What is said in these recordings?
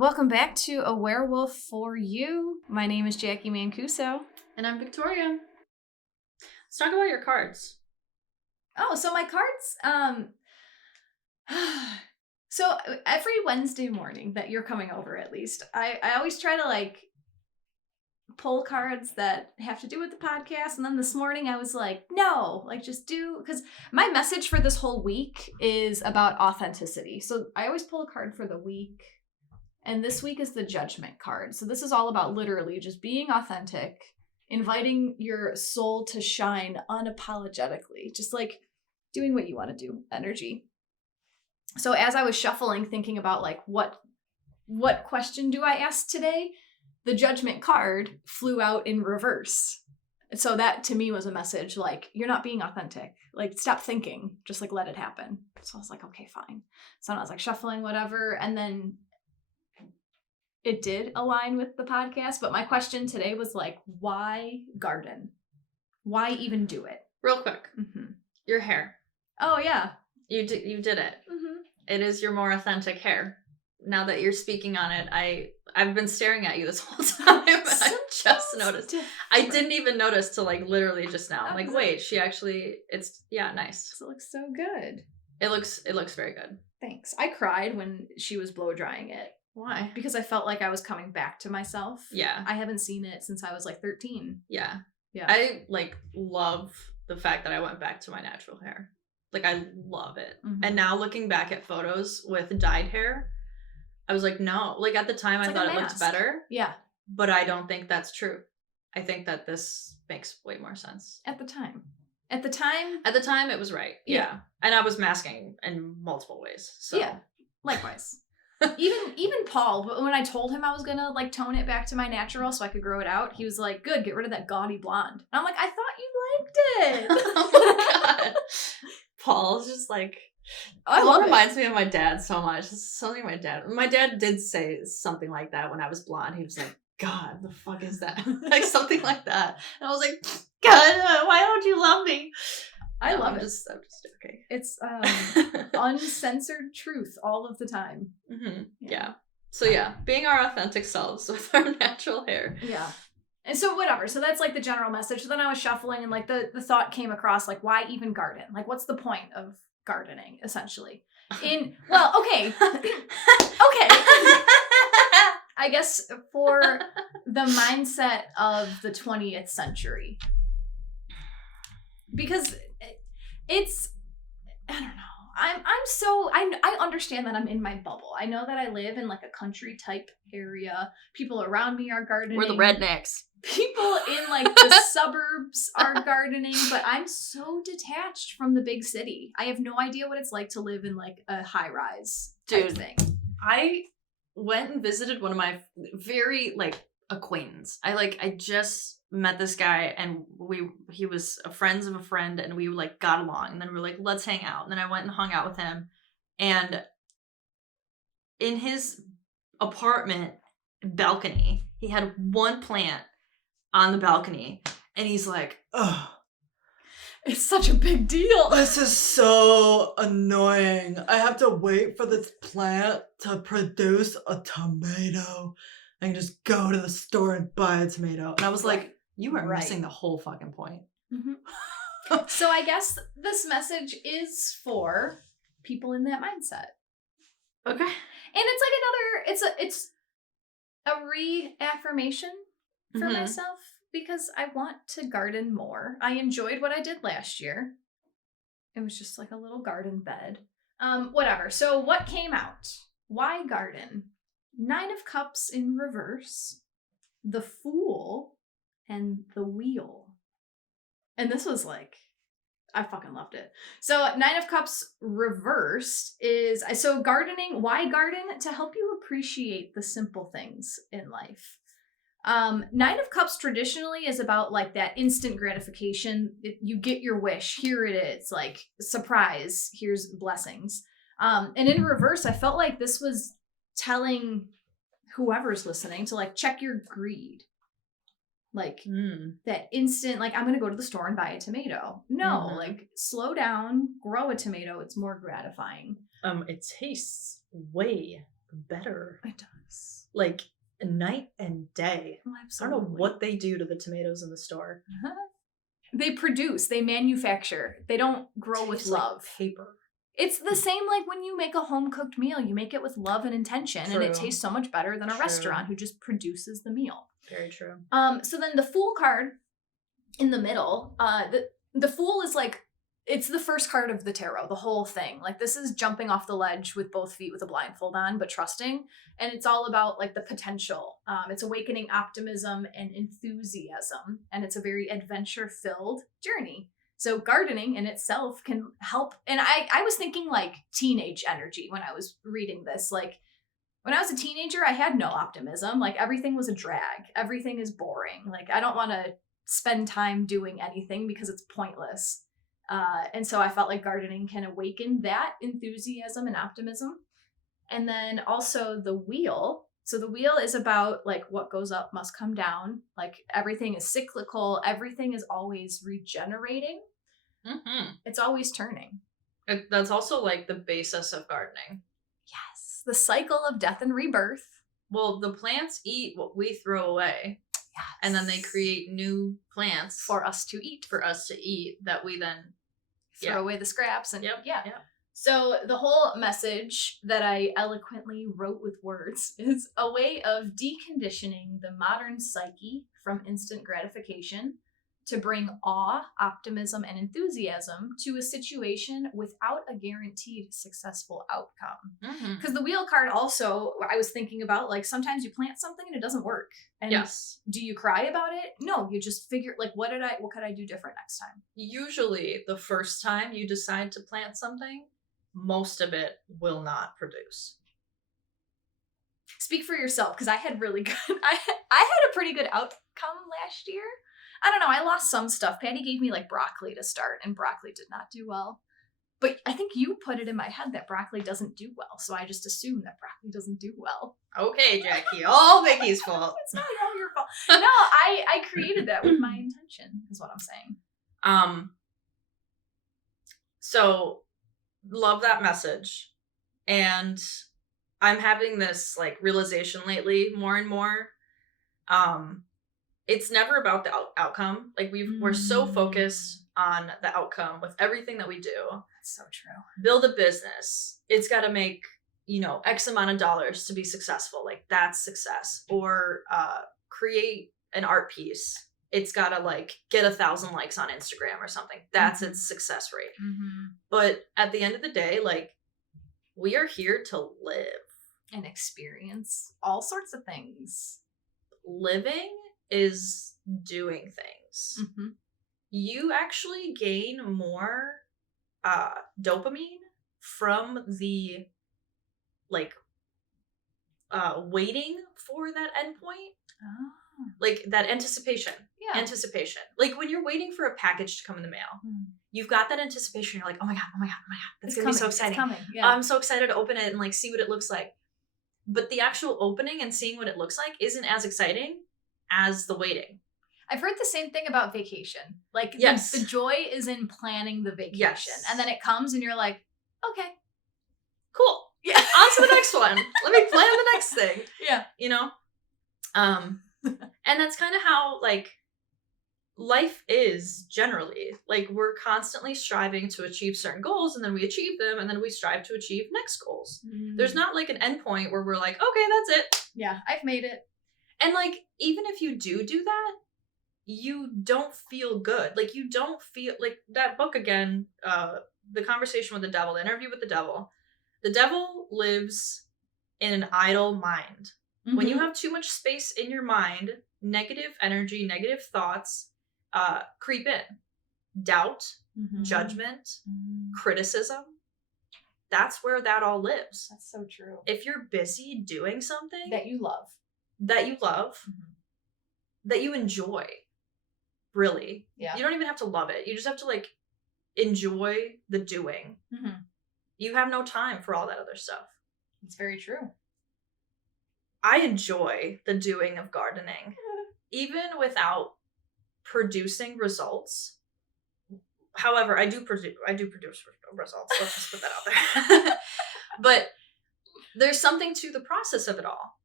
Welcome back to AwareWolf for you. My name is Jacqui Mancuso. And I'm Victoria. Let's talk about your cards. Oh, so my cards, so every Wednesday morning that you're coming over, at least, I always try to pull cards that have to do with the podcast. And then this morning I was like, no, just do, because my message for this whole week is about authenticity. So I always pull a card for the week. And this week is the judgment card. So this is all about literally just being authentic, inviting your soul to shine unapologetically, just doing what you want to do, energy. So as I was shuffling, thinking about what question do I ask today? The judgment card flew out in reverse. So that to me was a message you're not being authentic. Stop thinking, just let it happen. So I was like, okay, fine. So I was shuffling, whatever. And then it did align with the podcast, but my question today was why garden? Why even do it? Real quick, your hair. Oh yeah, you did it. It is your more authentic hair. Now that you're speaking on it, I've been staring at you this whole time. I just noticed. I didn't even notice till literally just now. I'm wait, she actually. It's nice. It looks so good. It looks very good. Thanks. I cried when she was blow drying it. Why? Because I felt like I was coming back to myself. Yeah. I haven't seen it since I was 13. Yeah. Yeah. I love the fact that I went back to my natural hair. I love it. And now looking back at photos with dyed hair, I was like, no. At the time I thought it looked better. Yeah. But I don't think that's true. I think that this makes way more sense. At the time it was right. Yeah. And I was masking in multiple ways. So yeah. Likewise. Even Paul, when I told him I was gonna tone it back to my natural so I could grow it out, he was like, good, get rid of that gaudy blonde. And I'm like, I thought you liked it. Oh my god. Paul's just Paul reminds me of my dad so much. This is something my dad did say something like that when I was blonde. He was like, God, the fuck is that? Something like that. And I was like, God, why don't you love me? I love it. I'm just joking. It's uncensored truth all of the time. Yeah. So being our authentic selves with our natural hair. Yeah. And so whatever. So that's the general message. So then I was shuffling and the thought came across why even garden? What's the point of gardening essentially? Okay. Okay. I guess for the mindset of the 20th century. Because it's, I don't know. I understand that I'm in my bubble. I know that I live in a country type area. People around me are gardening. We're the rednecks. People in the suburbs are gardening, but I'm so detached from the big city. I have no idea what it's like to live in a high rise type thing. I went and visited one of my very acquaintance. I just met this guy and he was a friend of a friend and we got along and then we were let's hang out. And then I went and hung out with him, and in his apartment balcony, he had one plant on the balcony and he's like, ugh. It's such a big deal. This is so annoying. I have to wait for this plant to produce a tomato. I can just go to the store and buy a tomato. And I was like, you are missing the whole fucking point. So I guess this message is for people in that mindset. Okay. And it's a reaffirmation for myself because I want to garden more. I enjoyed what I did last year. It was just a little garden bed. Whatever. So what came out? Why garden? 9 of Cups in reverse, the Fool, and the Wheel. And this was I fucking loved it. So 9 of Cups reversed is, so gardening, why garden? To help you appreciate the simple things in life. 9 of Cups traditionally is about that instant gratification. You get your wish. Here it is. Surprise. Here's blessings. And in reverse, I felt this was telling whoever's listening to check your greed. That instant, I'm going to go to the store and buy a tomato. No, slow down, grow a tomato. It's more gratifying. It tastes way better. It does. like night and day. Oh, I don't know what they do to the tomatoes in the store. They produce, they manufacture. They don't grow with love. Like paper. It's the same like when you make a home-cooked meal. You make it with love and intention, and it True. tastes so much better than a True. restaurant who just produces the meal. Very true. So then the Fool card in the middle, the Fool is like, it's the first card of the tarot, the whole thing. Like, this is jumping off the ledge with both feet with a blindfold on, but trusting. And it's all about like the potential. It's awakening optimism and enthusiasm. And it's a very adventure-filled journey. So gardening in itself can help. And I was thinking like teenage energy when I was reading this. Like, when I was a teenager, I had no optimism. Like, everything was a drag. Everything is boring. Like, I don't want to spend time doing anything because it's pointless. And so I felt like gardening can awaken that enthusiasm and optimism. And then also the wheel. So the wheel is about like what goes up must come down. Like, everything is cyclical. Everything is always regenerating. Mm-hmm. It's always turning. That's also like the basis of gardening. Yes. The cycle of death and rebirth. Well, the plants eat what we throw away. Yes. And then they create new plants for us to eat. That we then throw away the scraps. And Yep. So the whole message that I eloquently wrote with words is a way of deconditioning the modern psyche from instant gratification to bring awe, optimism, and enthusiasm to a situation without a guaranteed successful outcome. Because the wheel card also, I was thinking about, like, sometimes you plant something and it doesn't work. And yes. Do you cry about it? No, you just figure, like, what could I do different next time? Usually the first time you decide to plant something, most of it will not produce. Speak for yourself, because I had really good, I had a pretty good outcome last year. I don't know, I lost some stuff. Patty gave me like broccoli to start, and broccoli did not do well. But I think you put it in my head that broccoli doesn't do well, so I just assumed that broccoli doesn't do well. Okay, Jacqui, all Vicky's fault. It's not all your fault. No, I created that with my intention, is what I'm saying. So love that message. And I'm having this like realization lately more and more. It's never about the outcome. Like we're so focused on the outcome with everything that we do. That's so true. Build a business. It's got to make, X amount of dollars to be successful. Like, that's success. Or create an art piece. It's got to like get 1,000 likes on Instagram or something. That's its success rate. But at the end of the day, like, we are here to live. And experience all sorts of things. Living is doing things. You actually gain more dopamine from the like waiting for that endpoint. Like that anticipation. Anticipation. Like when you're waiting for a package to come in the mail, you've got that anticipation. You're like, oh my god, that's gonna be so exciting. It's coming. Yeah. I'm so excited to open it and like see what it looks like. But the actual opening and seeing what it looks like isn't as exciting as the waiting. I've heard the same thing about vacation. Like, yes. the joy is in planning the vacation. Yes. And then it comes and you're like, okay. Cool. Yeah. On to the next one. Let me plan the next thing. Yeah. And that's kind of how, like, life is generally. Like, we're constantly striving to achieve certain goals, and then we achieve them, and then we strive to achieve next goals. There's not, like, an endpoint where we're like, okay, that's it. Yeah, I've made it. And, like, even if you do that, you don't feel good. Like, you don't feel, like, that book again, The Conversation with the Devil, The Interview with the Devil. The devil lives in an idle mind. When you have too much space in your mind, negative energy, negative thoughts creep in. Doubt, judgment, criticism. That's where that all lives. That's so true. If you're busy doing something that you love, that you enjoy, really. Yeah. You don't even have to love it. You just have to, like, enjoy the doing. You have no time for all that other stuff. It's very true. I enjoy the doing of gardening, even without producing results. However, I do produce results. Let's just put that out there. But there's something to the process of it all.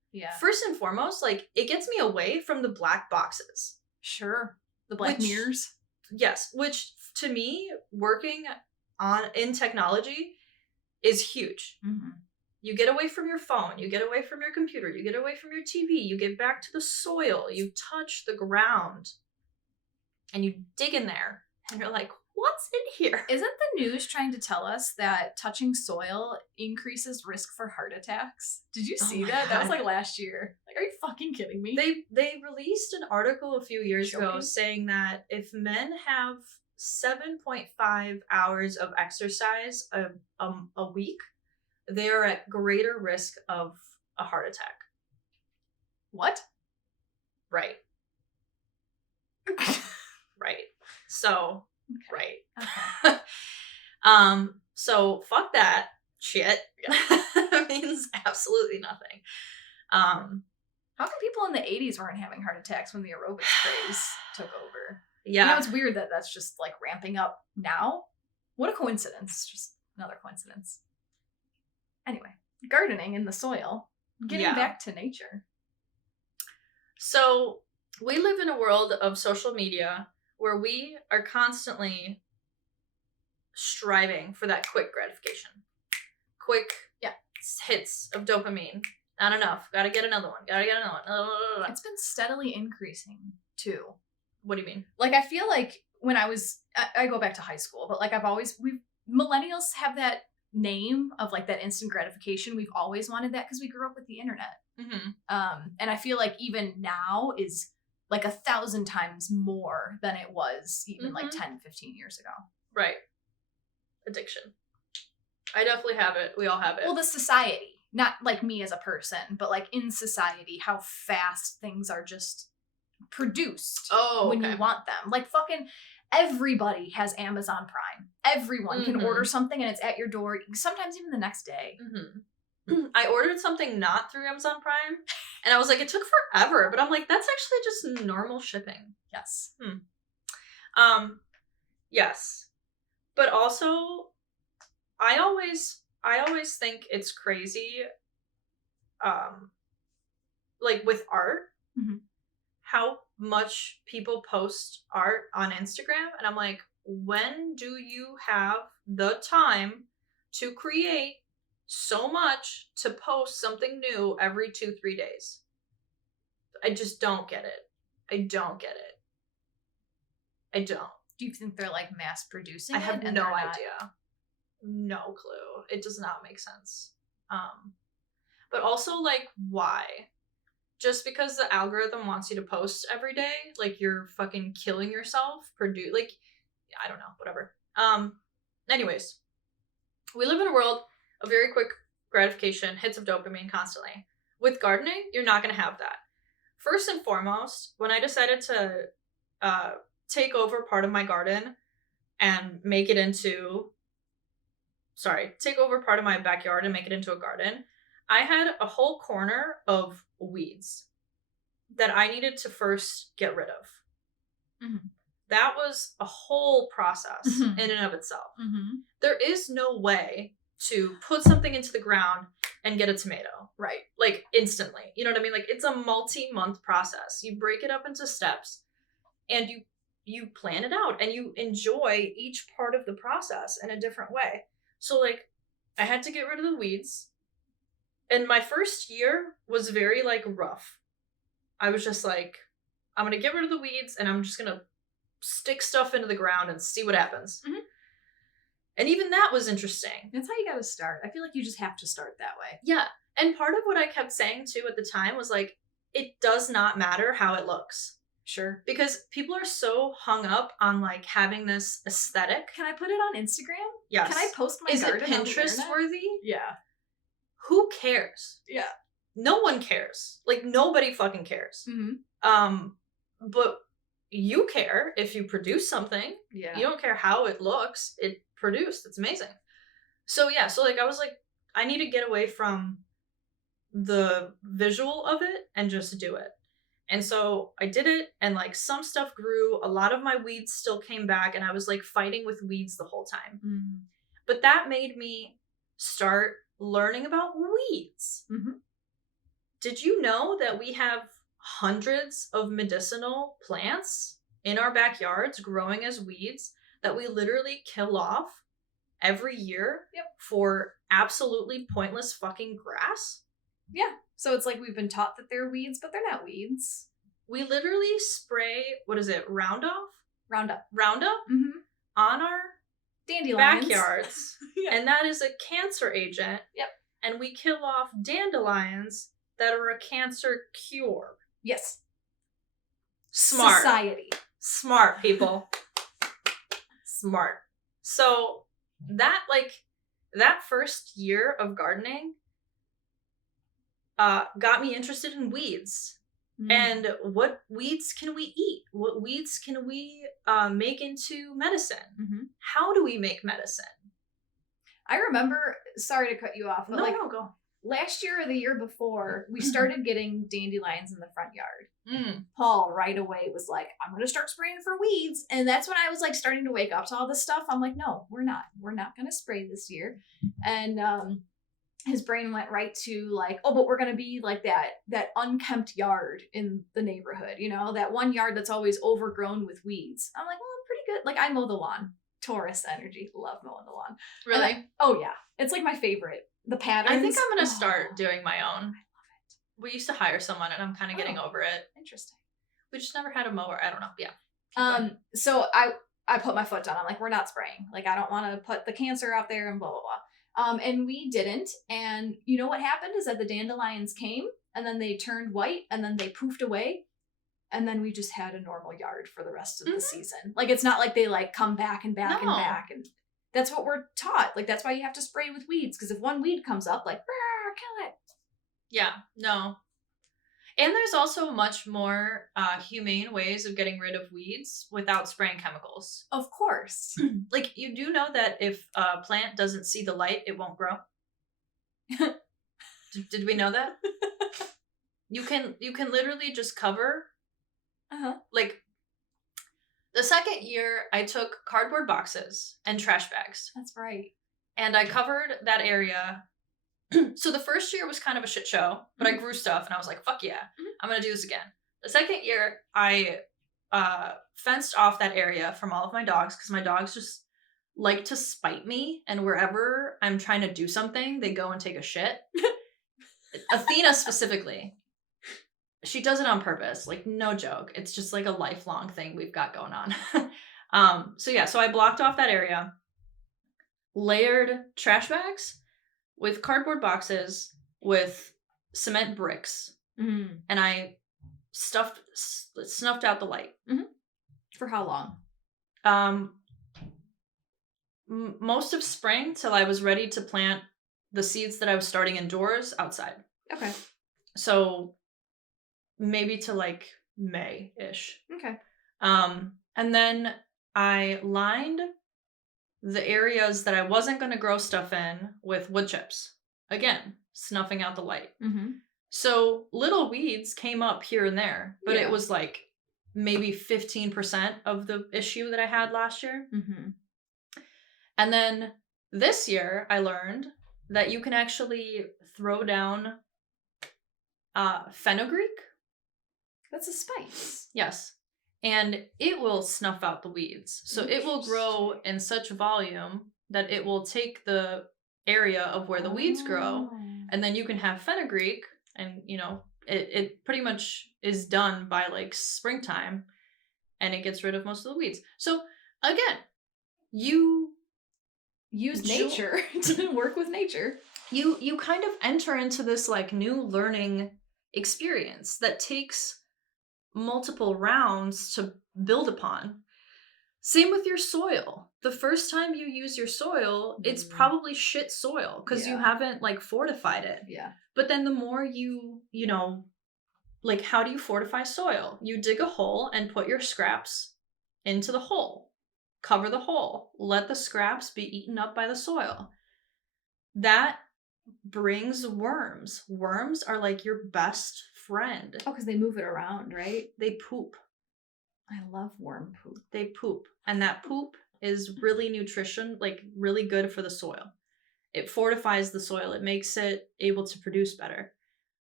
Yeah. First and foremost, like, it gets me away from the black boxes. Sure. The black mirrors. Yes, which to me, working in technology is huge. Mm-hmm. You get away from your phone, you get away from your computer, you get away from your TV, you get back to the soil, you touch the ground, and you dig in there, and you're like, what's in here? Isn't the news trying to tell us that touching soil increases risk for heart attacks? Did you see that? That was like last year. Like, are you fucking kidding me? They released an article a few years ago Joking? saying that if men have 7.5 hours of exercise a week, they are at greater risk of a heart attack. What? Right. Right. So, Okay. right. Okay. So fuck that shit. It means absolutely nothing. How come people in the 80s weren't having heart attacks when the aerobics craze took over? Yeah. You know, it's weird that that's just like ramping up now. What a coincidence. Just another coincidence. Anyway, gardening in the soil, getting back to nature. So we live in a world of social media where we are constantly striving for that quick gratification. Quick hits of dopamine. Not enough. Gotta get another one. Gotta get another one. It's been steadily increasing too. What do you mean? Like, I feel like when I go back to high school, but like millennials have that name of like that instant gratification. We've always wanted that because we grew up with the internet. Mm-hmm. And I feel like even now is like 1,000 times more than it was even like 10, 15 years ago. Right. Addiction. I definitely have it. We all have it. Well, the society, not like me as a person, but like in society, how fast things are just produced when you want them. Like fucking everybody has Amazon Prime. Everyone can order something and it's at your door, sometimes even the next day. Mm-hmm. I ordered something not through Amazon Prime, and I was like, it took forever, but I'm like, that's actually just normal shipping. Yes. Yes. But also, I always think it's crazy, like with art, how much people post art on Instagram, and I'm like, when do you have the time to create so much to post something new every 2-3 days? I just don't get it. I don't get it. I don't. Do you think they're like mass producing? I have no idea. No clue. It does not make sense. But also, like, why? Just because the algorithm wants you to post every day, like you're fucking killing yourself. Like, I don't know. Whatever. Anyways, we live in a world of very quick gratification, hits of dopamine constantly. With gardening, you're not going to have that. First and foremost, when I decided to take over part of my garden and take over part of my backyard and make it into a garden, I had a whole corner of weeds that I needed to first get rid of. Mm-hmm. That was a whole process in and of itself. Mm-hmm. There is no way to put something into the ground and get a tomato. Right. Like, instantly. You know what I mean? Like, it's a multi-month process. You break it up into steps and you plan it out and you enjoy each part of the process in a different way. So, like, I had to get rid of the weeds. And my first year was very, like, rough. I was just like, I'm going to get rid of the weeds and I'm just going to stick stuff into the ground and see what happens. Mm-hmm. And even that was interesting. That's how you got to start. I feel like you just have to start that way. Yeah. And part of what I kept saying, too, at the time was, like, it does not matter how it looks. Sure. Because people are so hung up on, like, having this aesthetic. Can I put it on Instagram? Yes. Can I post my garden on the internet? Is it Pinterest worthy? Yeah. Who cares? Yeah. No one cares. Like, nobody fucking cares. Mm-hmm. But you care if you produce something. Yeah. You don't care how it looks. It produced. It's amazing. So, yeah. So, like, I was like, I need to get away from the visual of it and just do it. And so I did it, and, like, some stuff grew. A lot of my weeds still came back, and I was, like, fighting with weeds the whole time. Mm. But that made me start learning about weeds. Mm-hmm. did you know that we have hundreds of medicinal plants in our backyards growing as weeds that we literally kill off every year for absolutely pointless fucking grass? Yeah. So it's like we've been taught that they're weeds, but they're not weeds. We literally spray, what is it, Roundup Roundup. on our Dandelions. backyards. And that is a cancer agent. Yep. And we kill off dandelions that are a cancer cure. Yes. Smart. Society. Smart, people. Smart. So that first year of gardening got me interested in weeds. And what weeds can we eat? What weeds can we make into medicine? How do we make medicine? I remember, sorry to cut you off, but No, go. Last year or the year before, we started getting dandelions in the front yard. Mm. Paul right away was like, I'm going to start spraying for weeds. And that's when I was like starting to wake up to all this stuff. I'm like, no, we're not. We're not going to spray this year. And his brain went right to like, oh, but we're going to be like that unkempt yard in the neighborhood, you know, that one yard that's always overgrown with weeds. I'm like, well, I'm pretty good. Like I mow the lawn. Taurus energy. Love mowing the lawn. Really? Oh yeah. It's like my favorite. The patterns. I think I'm going to start doing my own. I love it. We used to hire someone and I'm kind of getting over it. Interesting. We just never had a mower. I don't know. Yeah. So I put my foot down. I'm like, we're not spraying. Like, I don't want to put the cancer out there and blah, blah, blah. And we didn't. And you know what happened is that the dandelions came and then they turned white and then they poofed away. And then we just had a normal yard for the rest of the season. Like, it's not like they like come back and back and back. And that's what we're taught. Like, that's why you have to spray with weeds. Because if one weed comes up, like, kill it. Yeah, no. And there's also much more humane ways of getting rid of weeds without spraying chemicals. Of course. Like, you do know that if a plant doesn't see the light, it won't grow? Did we know that? You can literally just cover. Like, the second year, I took cardboard boxes and trash bags. That's right. And I covered that area. So the first year was kind of a shit show, but I grew stuff and I was like, fuck yeah, I'm going to do this again. The second year, I fenced off that area from all of my dogs because my dogs just like to spite me. And wherever I'm trying to do something, they go and take a shit. Athena specifically. She does it on purpose, like no joke. It's just like a lifelong thing we've got going on. So I blocked off that area, layered trash bags with cardboard boxes with cement bricks, and I snuffed out the light. For how long? Most of spring till I was ready to plant the seeds that I was starting indoors outside. Okay. So maybe to like May-ish. Okay. And then I lined the areas that I wasn't going to grow stuff in with wood chips. Again, snuffing out the light. So little weeds came up here and there, but it was like maybe 15% of the issue that I had last year. And then this year I learned that you can actually throw down fenugreek. That's a spice. Yes. And it will snuff out the weeds. So it will grow in such volume that it will take the area of where the weeds grow. And then you can have fenugreek and, you know, it pretty much is done by like springtime and it gets rid of most of the weeds. So again, you use nature to work with nature. You kind of enter into this like new learning experience that takes multiple rounds to build upon. Same with your soil. The first time you use your soil, it's probably shit soil because you haven't like fortified it. Yeah. But then the more you know, like how do you fortify soil? You dig a hole and put your scraps into the hole. Cover the hole. Let the scraps be eaten up by the soil. That brings worms. Worms are like your best friend. Oh, because they move it around, right? They poop. I love worm poop. They poop. And that poop is really like really good for the soil. It fortifies the soil. It makes it able to produce better.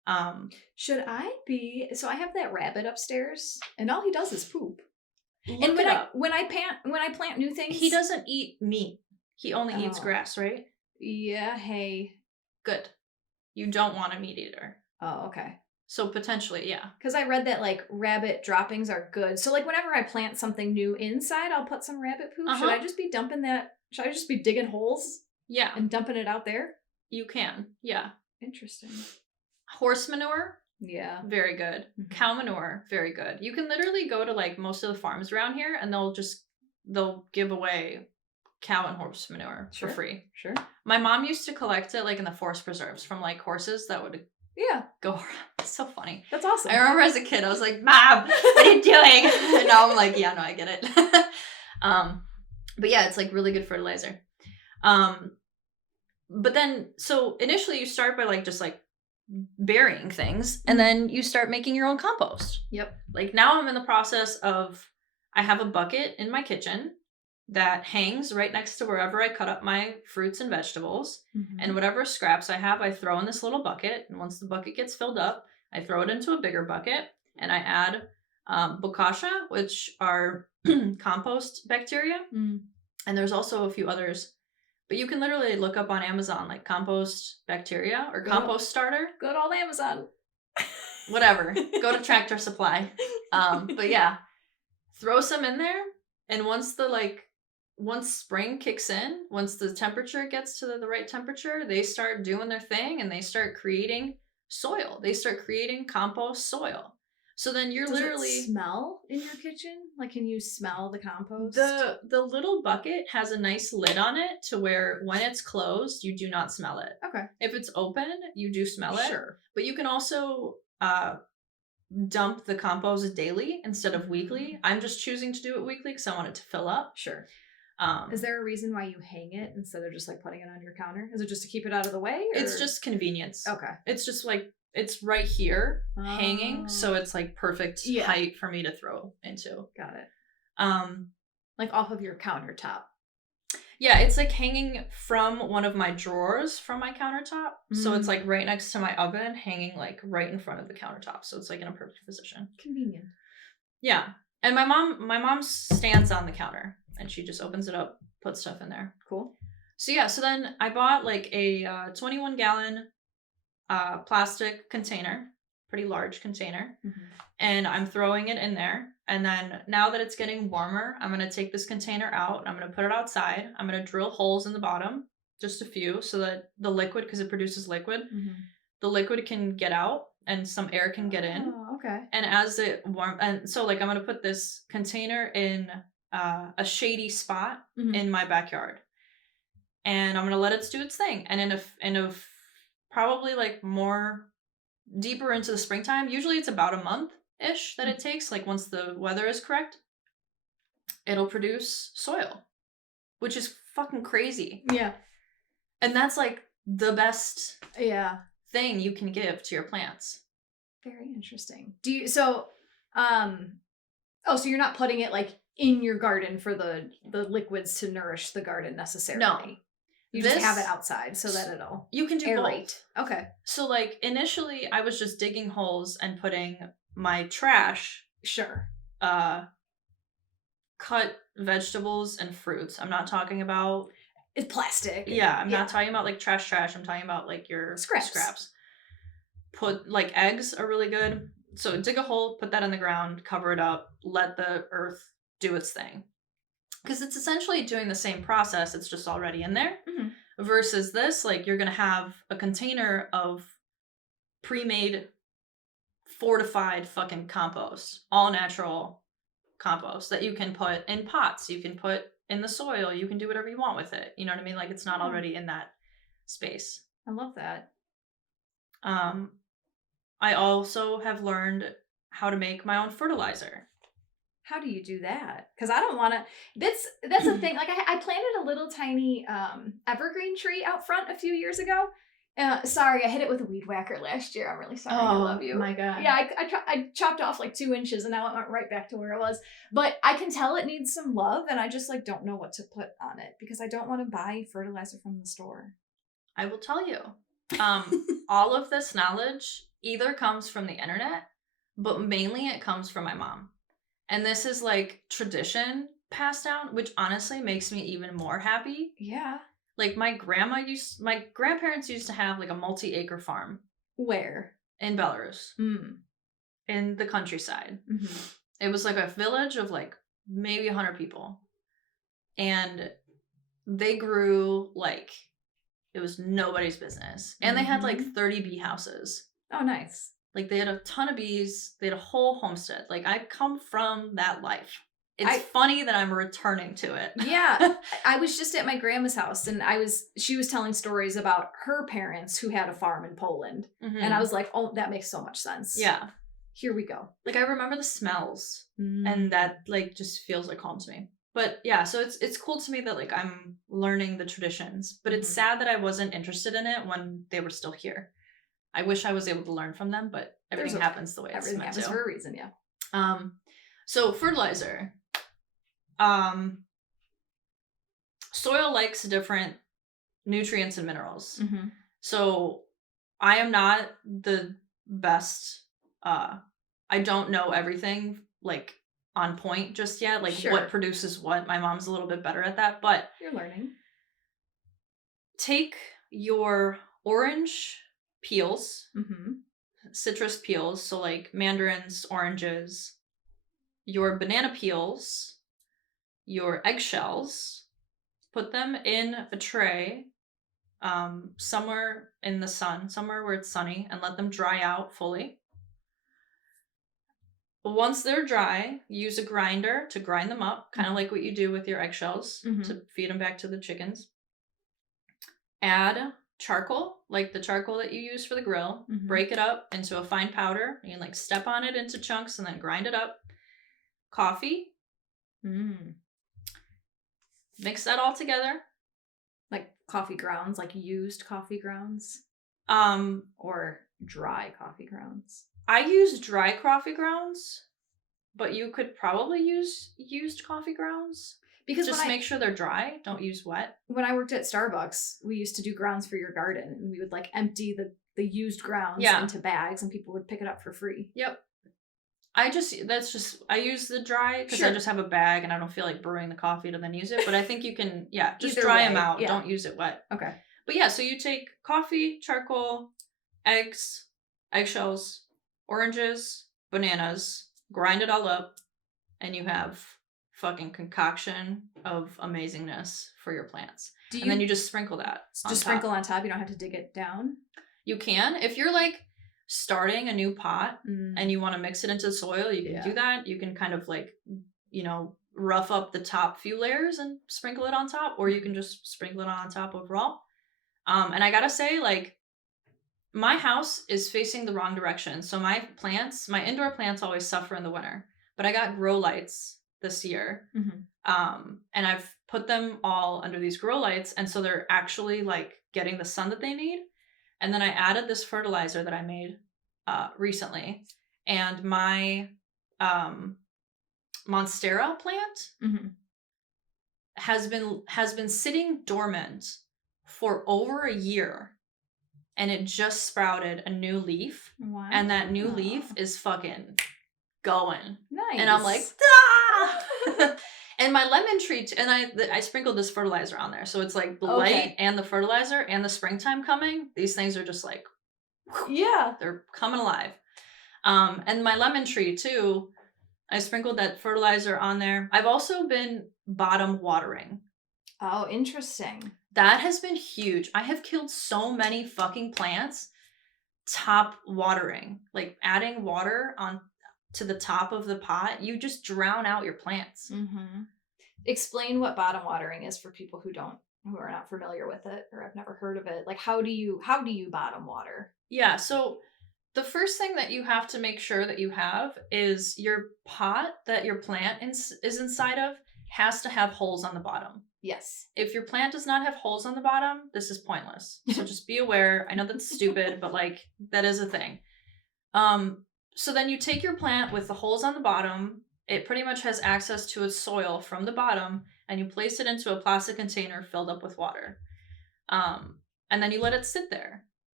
Should I be? So I have that rabbit upstairs, and all he does is poop. Look And it up. when I plant new things, He doesn't eat meat. He only eats Oh. grass, right? Yeah. Hey. Good. You don't want a meat eater. Oh, okay. So potentially, yeah. Because I read that like rabbit droppings are good. So like whenever I plant something new inside, I'll put some rabbit poop. Should I just be dumping that? Should I just be digging holes Yeah, and dumping it out there? you can. Yeah. Interesting. Horse manure, Yeah. very good. Mhm. Cow manure, very good. You can literally go to like most of the farms around here and they'll give away cow and horse manure Sure. for free. Sure. My mom used to collect it like in the forest preserves from like horses that would Yeah. go around. It's so funny. That's awesome. I remember as a kid, I was like, Mom, what are you doing? And now I'm like, yeah, no, I get it. But yeah, it's like really good fertilizer. But then, so initially you start by like just like burying things and then you start making your own compost. Yep. Like now I'm in the process of, I have a bucket in my kitchen that hangs right next to wherever I cut up my fruits and vegetables. Mhm. And whatever scraps I have, I throw in this little bucket. And once the bucket gets filled up, I throw it into a bigger bucket and I add bokashi, which are compost bacteria. Mm. And there's also a few others. But you can literally look up on Amazon like compost bacteria or compost starter. Good old Amazon. Whatever. Go to Tractor Supply. But yeah, throw some in there. And once spring kicks in, once the temperature gets to the right temperature, they start doing their thing and they start creating soil. They start creating compost soil. So then you're Does literally it smell in your kitchen? Like, can you smell the compost? the little bucket has a nice lid on it to where when it's closed, you do not smell it. Okay. If it's open, you do smell it. Sure. But you can also dump the compost daily instead of weekly. I'm just choosing to do it weekly because I want it to fill up. Sure. Is there a reason why you hang it instead of just like putting it on your counter? Is it just to keep it out of the way? Or? It's just convenience. Okay. It's just like it's right here hanging, so it's like perfect height for me to throw into. Got it. Like off of your countertop. Yeah, it's like hanging from one of my drawers from my countertop. So it's like right next to my oven, hanging like right in front of the countertop. So it's like in a perfect position. Convenient. Yeah. And my mom stands on the counter and she just opens it up, puts stuff in there. Cool. So yeah, so then I bought like a 21-gallon plastic container, pretty large container. Mm-hmm. And I'm throwing it in there. And then now that it's getting warmer, I'm going to take this container out. I'm going to put it outside. I'm going to drill holes in the bottom, just a few, so that the liquid, because it produces liquid, the liquid can get out and some air can get in. Oh, okay. And as it warm, and so like I'm going to put this container in a shady spot in my backyard. And I'm going to let it do its thing. And in a probably like more deeper into the springtime, usually it's about a month-ish that it takes, like once the weather is correct, it'll produce soil, which is fucking crazy. Yeah. And that's like the best thing you can give to your plants. Very interesting. Do you so you're not putting it like in your garden for the liquids to nourish the garden necessarily? No. You just have it outside so that it'll you can do aerate. Both. Okay. So like initially I was just digging holes and putting my trash, cut vegetables and fruits. I'm not talking about it's plastic. Yeah, I'm not talking about like trash. I'm talking about like your scraps. Put like eggs are really good. So dig a hole, put that in the ground, cover it up, let the earth do its thing. Because it's essentially doing the same process, it's just already in there. Versus this, like you're going to have a container of pre-made, fortified fucking compost. All natural compost that you can put in pots. You can put in the soil. You can do whatever you want with it. You know what I mean? Like it's not already in that space. I love that. I also have learned how to make my own fertilizer. How do you do that? Because I don't want to. That's the thing. Like I planted a little tiny evergreen tree out front a few years ago. Sorry, I hit it with a weed whacker last year. I'm really sorry. I love you. Oh my god. Yeah, I chopped off like 2 inches and now it went right back to where it was. But I can tell it needs some love, and I just like don't know what to put on it because I don't want to buy fertilizer from the store. I will tell you. All of this knowledge either comes from the internet, but mainly it comes from my mom. And this is like tradition passed down, which honestly makes me even more happy. Yeah. Like my grandparents used to have like a multi-acre farm. Where? In Belarus. Mm. In the countryside. Mm-hmm. It was like a village of like maybe 100 people. And they grew like it was nobody's business. And they had like 30 bee houses. Oh, nice. Like they had a ton of bees. They had a whole homestead. Like I come from that life. It's funny that I'm returning to it. Yeah. I was just at my grandma's house and she was telling stories about her parents who had a farm in Poland. Mm-hmm. And I was like, oh, that makes so much sense. Yeah. Here we go. Like I remember the smells and that like just feels like home to me. But yeah, so it's cool to me that like I'm learning the traditions, but it's sad that I wasn't interested in it when they were still here. I wish I was able to learn from them, but everything happens the way it's meant to. Everything happens for a reason, yeah. So fertilizer. Soil likes different nutrients and minerals. Mm-hmm. So I am not the best. I don't know everything like on point just yet. Like what produces what. My mom's a little bit better at that, but you're learning. Take your orange peels, citrus peels, so like mandarins, oranges, your banana peels, your eggshells, put them in a tray somewhere in the sun, somewhere where it's sunny, and let them dry out fully. Once they're dry, use a grinder to grind them up, kind of like what you do with your eggshells to feed them back to the chickens. Add charcoal, like the charcoal that you use for the grill. Break it up into a fine powder. You can like step on it into chunks and then grind it up. Coffee. Mix that all together. Like coffee grounds, like used coffee grounds? Or dry coffee grounds? I use dry coffee grounds, but you could probably use used coffee grounds. Because just make sure they're dry. Don't use wet. When I worked at Starbucks, we used to do grounds for your garden, and we would like empty the used grounds into bags, and people would pick it up for free. Yep. I use the dry because I just have a bag and I don't feel like brewing the coffee to then use it. But I think you can, just dry them out. Yeah. Don't use it wet. Okay. But yeah, so you take coffee, charcoal, eggs, eggshells, oranges, bananas, grind it all up, and you have fucking concoction of amazingness for your plants. And then you just sprinkle that. Sprinkle on top. You don't have to dig it down. You can. If you're like starting a new pot and you want to mix it into the soil, you can do that. You can kind of like, rough up the top few layers and sprinkle it on top, or you can just sprinkle it on top overall. And I gotta say, like, my house is facing the wrong direction. So my indoor plants always suffer in the winter, but I got grow lights this year. And I've put them all under these grow lights. And so they're actually like getting the sun that they need. And then I added this fertilizer that I made recently, and my Monstera plant has been sitting dormant for over a year, and it just sprouted a new leaf. Wow. And that new leaf is fucking going. Nice. And I'm like, ah! And my lemon tree, and I sprinkled this fertilizer on there. So it's like the light and the fertilizer and the springtime coming. These things are just like, they're coming alive. And my lemon tree too, I sprinkled that fertilizer on there. I've also been bottom watering. Oh, interesting. That has been huge. I have killed so many fucking plants top watering. Like adding water on to the top of the pot, you just drown out your plants. Explain what bottom watering is for people who are not familiar with it or have never heard of it. Like how do you bottom water? Yeah, so the first thing that you have to make sure that you have is your pot that your plant is inside of has to have holes on the bottom. Yes. If your plant does not have holes on the bottom, this is pointless. So just be aware. I know that's stupid, but like that is a thing. So then you take your plant with the holes on the bottom. It pretty much has access to its soil from the bottom, and you place it into a plastic container filled up with water. And then you let it sit there.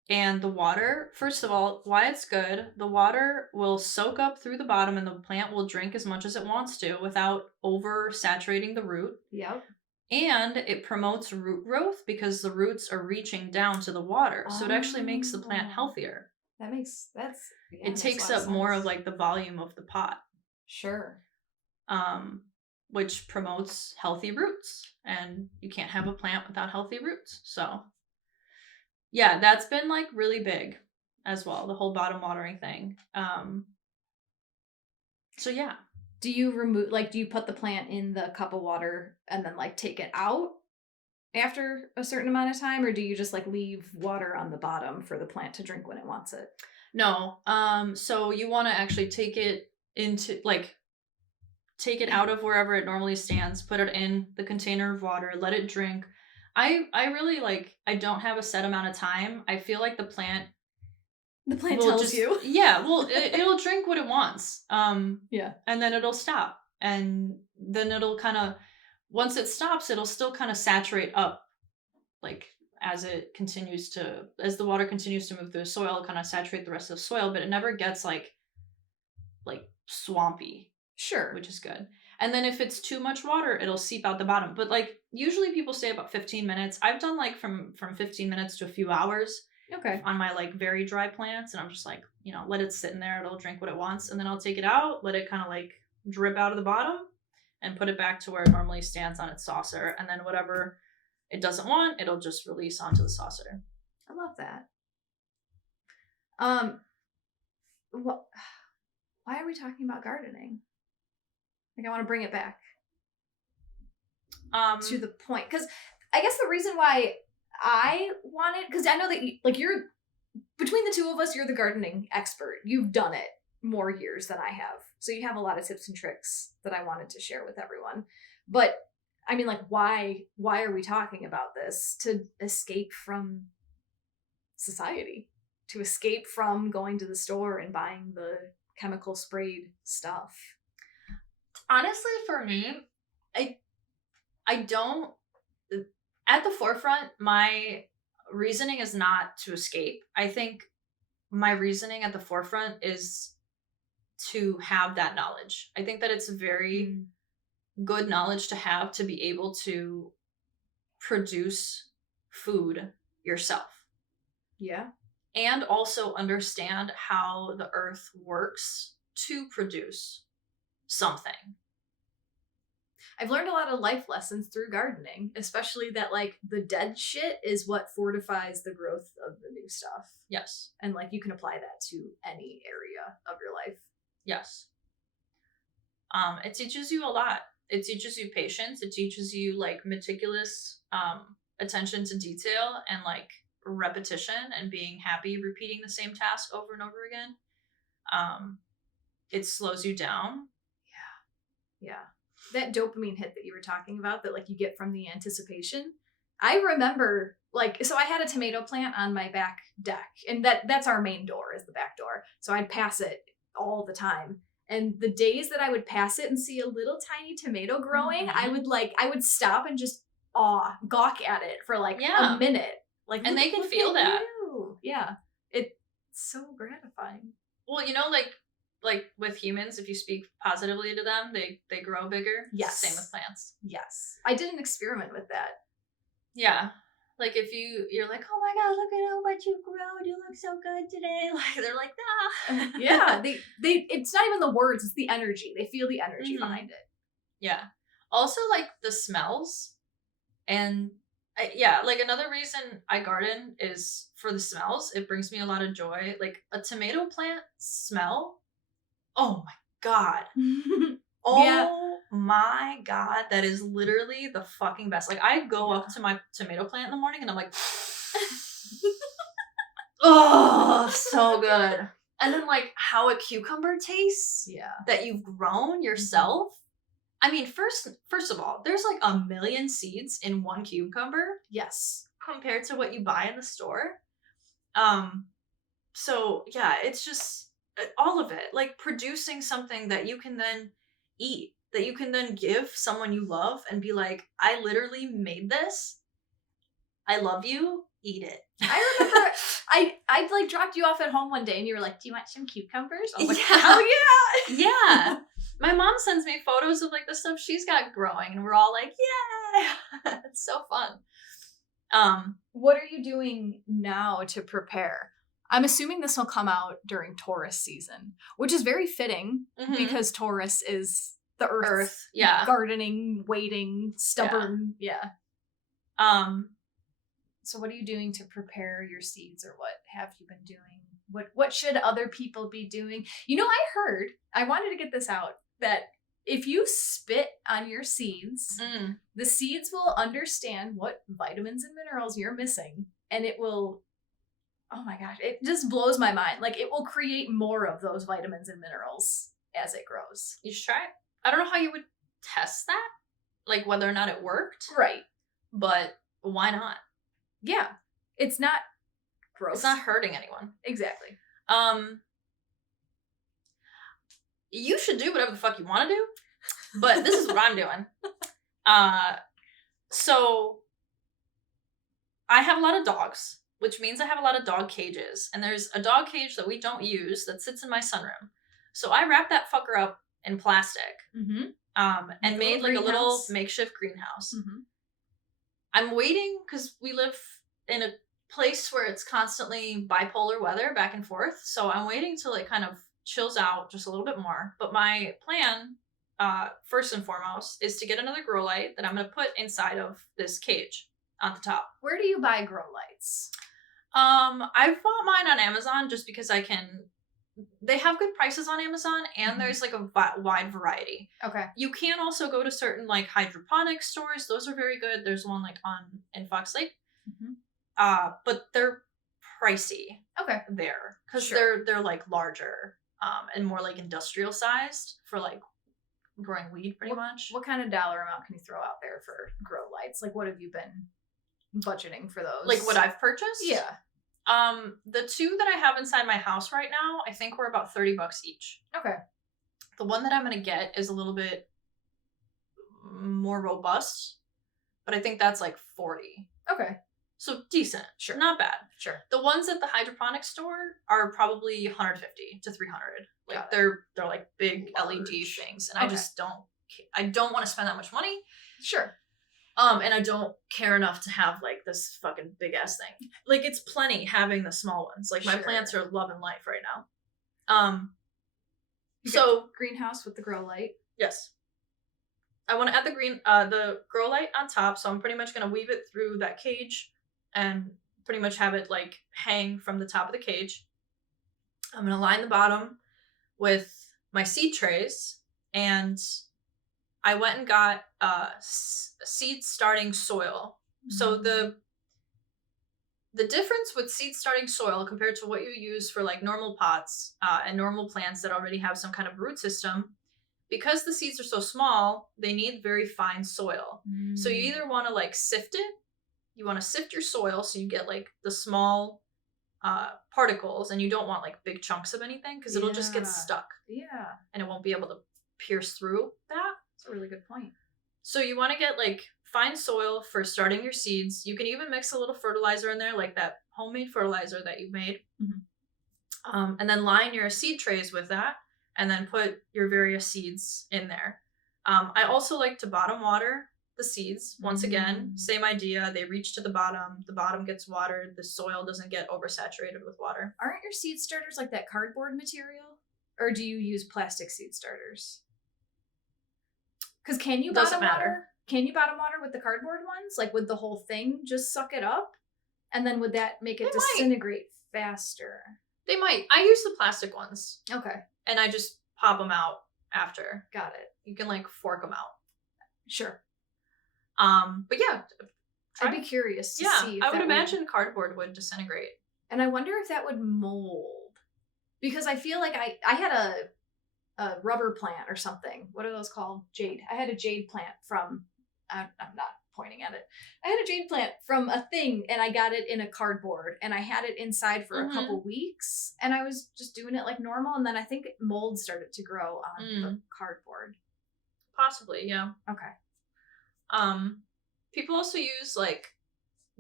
And the water, first of all, why it's good, the water will soak up through the bottom and the plant will drink as much as it wants to without oversaturating the root. Yep. And it promotes root growth because the roots are reaching down to the water. So it actually makes the plant healthier. It takes up more of like the volume of the pot. Sure. Which promotes healthy roots. And you can't have a plant without healthy roots. So yeah, that's been like really big as well, the whole bottom watering thing. So yeah. Do you put the plant in the cup of water and then like take it out after a certain amount of time, or do you just like leave water on the bottom for the plant to drink when it wants it? No. So you want to actually take it out of wherever it normally stands, put it in the container of water, let it drink. I really I don't have a set amount of time. I feel like the plant tells you. Yeah, well, it'll drink what it wants. Yeah. And then it'll stop. And then it'll kind of, once it stops, it'll still kind of saturate up. Like, as the water continues to move through the soil, it'll kind of saturate the rest of the soil, but it never gets like swampy. Sure. Which is good. And then if it's too much water, it'll seep out the bottom. But usually people say about 15 minutes. I've done from 15 minutes to a few hours. Okay. On my very dry plants, and I'm just let it sit in there. It'll drink what it wants, and then I'll take it out, let it kind of drip out of the bottom, and put it back to where it normally stands on its saucer. And then whatever it doesn't want, it'll just release onto the saucer. I love that. Why are we talking about gardening? I want to bring it back to the point, because I guess the reason why I wanted, because I know that you're, between the two of us, you're the gardening expert. You've done it more years than I have, so you have a lot of tips and tricks that I wanted to share with everyone. But I mean, why are we talking about this? To escape from society, to escape from going to the store and buying the chemical sprayed stuff. Honestly, for me, I don't, at the forefront, my reasoning is not to escape. I think my reasoning at the forefront is to have that knowledge. I think that it's very good knowledge to have, to be able to produce food yourself. Yeah. And also understand how the earth works to produce something. I've learned a lot of life lessons through gardening, especially that the dead shit is what fortifies the growth of the new stuff. Yes. And you can apply that to any area of your life. Yes. It teaches you a lot. It teaches you patience. It teaches you meticulous attention to detail and repetition and being happy repeating the same task over and over again. It slows you down. Yeah. That dopamine hit that you were talking about, that you get from the anticipation. I remember so I had a tomato plant on my back deck, and that's our main door, is the back door. So I'd pass it all the time. And the days that I would pass it and see a little tiny tomato growing, I would stop and just gawk at it for a minute. And they can feel that. You. Yeah. It's so gratifying. Well, with humans, if you speak positively to them, they grow bigger. Yes. Same with plants. Yes. I did an experiment with that. Yeah. If you're like, oh my God, look at how much you've grown. You look so good today. They're like, nah. Yeah. They it's not even the words, it's the energy. They feel the energy behind it. Yeah. Also, the smells. And another reason I garden is for the smells. It brings me a lot of joy. A tomato plant smell. Oh my God. My God. That is literally the fucking best. I go up to my tomato plant in the morning and I'm like, oh, so good. And then how a cucumber tastes. Yeah. That you've grown yourself. I mean, first of all, there's a million seeds in one cucumber. Yes. Compared to what you buy in the store. So yeah, it's just all of it, producing something that you can then eat, that you can then give someone you love and be like, I literally made this. I love you. eat it. I remember I like dropped you off at home one day and you were like, "Do you want some cucumbers?" I was like, Yeah. "Hell yeah!" Yeah. My mom sends me photos of like the stuff she's got growing, and we're all like, yeah, it's so fun. What are you doing now to prepare? I'm assuming this will come out during Taurus season, which is very fitting Mhm. because Taurus is the earth, yeah. gardening, waiting, stubborn, yeah. So what are you doing to prepare your seeds, or what have you been doing? What should other people be doing? You know, I wanted to get this out, that if you spit on your seeds, the seeds will understand what vitamins and minerals you're missing, and it will, oh my gosh, it just blows my mind. Like, it will create more of those vitamins and minerals as it grows. You should try it. I don't know how you would test that, like whether or not it worked. Right. But why not? Yeah. It's not gross. It's not hurting anyone. Exactly. You should do whatever the fuck you want to do, but this is what I'm doing. So I have a lot of dogs, which means I have a lot of dog cages, and there's a dog cage that we don't use that sits in my sunroom. So I wrapped that fucker up in plastic, and made like a little makeshift greenhouse. I'm waiting because we live in a place where it's constantly bipolar weather back and forth. So I'm waiting to like kind of chills out just a little bit more. But my plan, first and foremost, is to get another grow light that I'm going to put inside of this cage on the top. Where do you buy grow lights? I've bought mine on Amazon just because they have good prices on Amazon, and there's like a wide variety. Okay. You can also go to certain like hydroponic stores. Those are very good. There's one like in Fox Lake. But they're pricey. Okay. There. Because they're like larger, and more like industrial sized for like growing weed pretty much. What kind of dollar amount can you throw out there for grow lights? Like, what have you been budgeting for those? Like what I've purchased? Yeah. The two that I have inside my house right now, I think were about $30 each. Okay. The one that I'm gonna get is a little bit more robust, but I think that's like 40. Okay. So decent. Sure. Not bad. Sure. The ones at the hydroponic store are probably 150 to 300. Like they're like big LED things, and I just don't want to spend that much money. Sure. And I don't care enough to have like this fucking big ass thing. Like, it's plenty having the small ones. Like, my plants are loving life right now. So greenhouse with the grow light. Yes. I want to add the grow light on top, so I'm pretty much gonna weave it through that cage and pretty much have it like hang from the top of the cage. I'm gonna line the bottom with my seed trays, and I went and got seed starting soil. So the difference with seed starting soil compared to what you use for like normal pots and normal plants that already have some kind of root system, because the seeds are so small, they need very fine soil. So you either want to like sift it, you want to sift your soil so you get like the small particles, and you don't want like big chunks of anything because it'll just get stuck. Yeah. And it won't be able to pierce through that. That's a really good point. So you want to get like fine soil for starting your seeds. You can even mix a little fertilizer in there, like that homemade fertilizer that you made. And then line your seed trays with that, and then put your various seeds in there. I also like to bottom water the seeds. Once again, same idea. They reach to the bottom gets watered, the soil doesn't get oversaturated with water. Aren't your seed starters like that cardboard material? Or do you use plastic seed starters? Because can you bottom water? Can you bottom water with the cardboard ones? Like, would the whole thing just suck it up? And then would that make it disintegrate faster? They might. I use the plastic ones. Okay. And I just pop them out after. Got it. You can like fork them out. Sure. But yeah. I'd be curious to see if I would imagine cardboard would disintegrate. And I wonder if that would mold. Because I feel like I had a rubber plant or something. What are those called? Jade. I had a jade plant from, I'm not pointing at it. I had a jade plant from a thing, and I got it in a cardboard, and I had it inside for a couple weeks, and I was just doing it like normal, and then I think mold started to grow on the cardboard. Possibly, yeah. Okay. People also use like